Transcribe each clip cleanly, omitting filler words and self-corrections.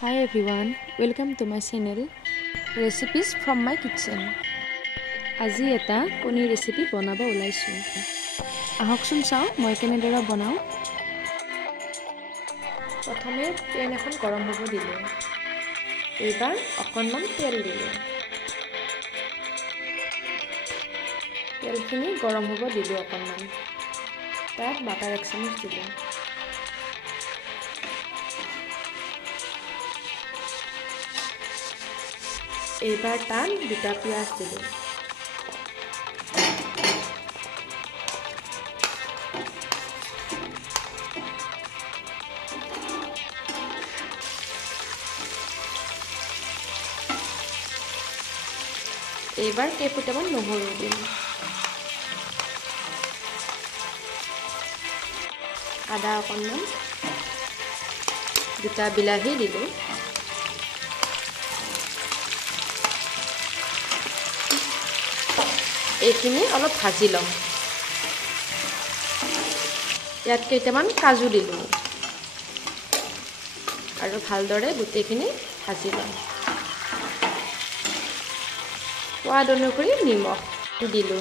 Hi everyone, welcome to my channel Recipes from my kitchen. আজি এটা paneer recipe বনাব ওলাইছো। আহকচোন চাও মই কেনেদৰে বনাও। প্ৰথমে পেন এখন গৰম হ'ব দিলো। এইবাৰ অকণমান তেল দিলো। তেলখিনি গৰম হ'ব দিলো অকণমান। তাত বাটাৰ 1 চামুচ দিলো। এইবাৰ তাত 2টা পিয়াজ দিলো। এইবাৰ কেইফুটামান নহৰু দিম। আদা অকণমান, 2টা বিলাহী দিলো। এইখিনি অলপ ভাজি লম। ইয়াত কেইটামান কাজু দিলো আৰু ভালদৰে গোটেইখিনি ভাজি লম। সোৱাদ অনুসৰি নিমখ দিলো।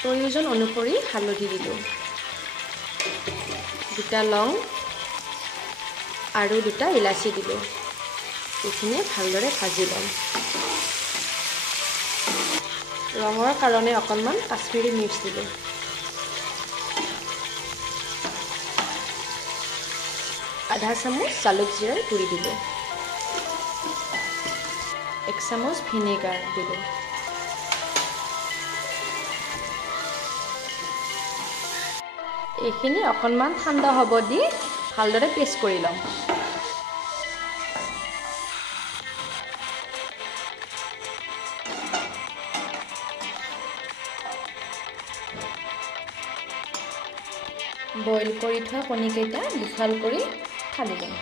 প্ৰয়োজন অনুসৰি হালধি দিলো। 2টা লং আৰু 2টা ইলাচি দিলো। এইখিনি ভালদৰে ভাজি লম। ৰঙৰ কাৰণে অকণমান কাশ্মীৰী মিৰ্চ দিলো। আধা চামুচ জালুক জিৰাৰ গুড়ি দিলো। 1 চামুচ ভিনেগাৰ দিলো। এইখিনি অকণমান ঠাণ্ডা হ'ব দি ভালদৰে পেষ্ট কৰি লম। বইল কৰি থোৱা কণীকেইটা দুফাল কৰি ফালি লম।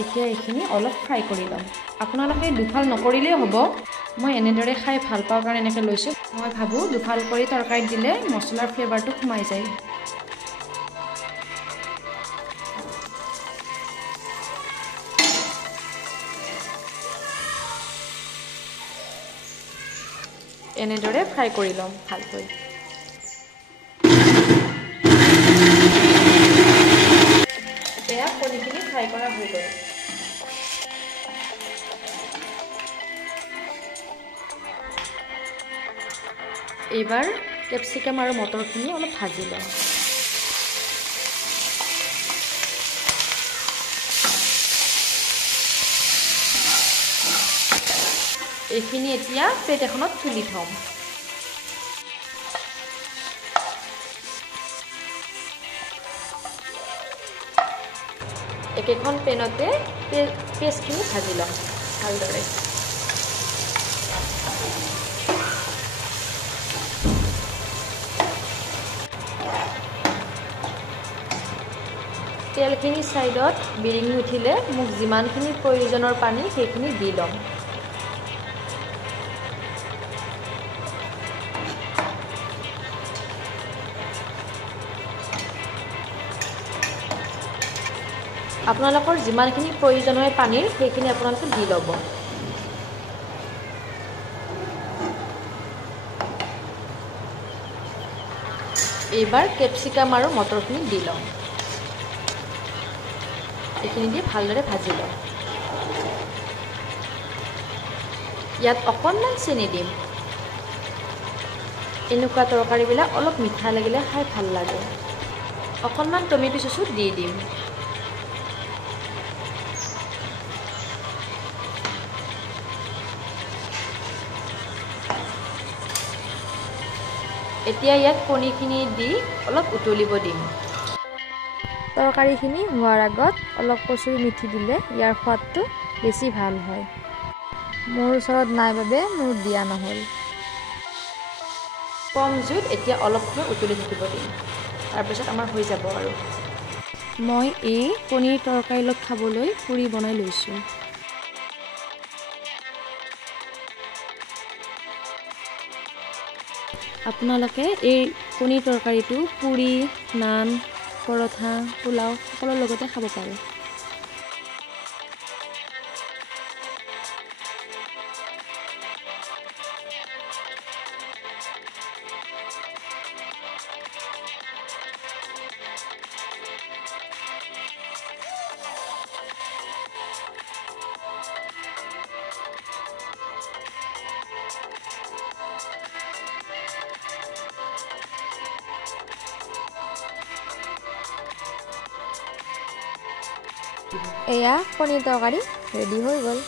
এতিয়া এইখিনি অলপ ফ্ৰাই কৰি লম। আপোনালোকে দুফাল নকৰিলেও হ'ব। মই এনেদৰে খাই ভাল পাওঁ কাৰণে এনেকৈ লৈছোঁ। মই ভাবোঁ দুফাল কৰি তৰকাৰীত দিলে মছলাৰ ফ্লেভাৰটো সোমাই যায়। এনেদৰে ফ্ৰাই কৰি লম ভালকৈ। এয়া কণীখিনি ফ্ৰাই কৰা হৈ গ'ল। এইবাৰ কেপচিকাম আৰু মটৰখিনি অলপ ভাজি লম। এইখিনি এতিয়া প্লেট এখনত তুলি থম। একেখন পেনতে পেষ্টখিনি ভাজি লম ভালদৰে। তেলখিনি সাইডত বিৰিঙি উঠিলে মোক যিমানখিনি প্ৰয়োজনৰ পানী সেইখিনি দি লম। আপোনালোকৰ যিমানখিনি প্ৰয়োজন হয় পানীৰ সেইখিনি আপোনালোকে দি ল'ব। এইবাৰ কেপচিকাম আৰু মটৰখিনি দি লম। এইখিনি দি ভালদৰে ভাজি লম। ইয়াত অকণমান চেনি দিম। এনেকুৱা তৰকাৰীবিলাক অলপ মিঠা লাগিলে খাই ভাল লাগে। অকণমান টমেটো চচো দি দিম। এতিয়া ইয়াত কণীখিনি দি অলপ উতলিব দিম। তৰকাৰীখিনি হোৱাৰ আগত অলপ কচুৰি মেথি দিলে ইয়াৰ সোৱাদটো বেছি ভাল হয়। মোৰ ওচৰত নাই বাবে মোৰ দিয়া নহ'ল। কম জুইত এতিয়া অলপ সময় উতলি থাকিব দিম। তাৰপিছত আমাৰ হৈ যাব আৰু। মই এই পনীৰ তৰকাৰীৰ লগত খাবলৈ পুৰি বনাই লৈছোঁ। আপোনালোকে এই পনীৰ তৰকাৰীটো পুৰি, নান, পৰঠা, পোলাও সকলোৰ লগতে খাব পাৰে। এয়া পনীৰ তৰকাৰী ৰেডি হৈ গ'ল।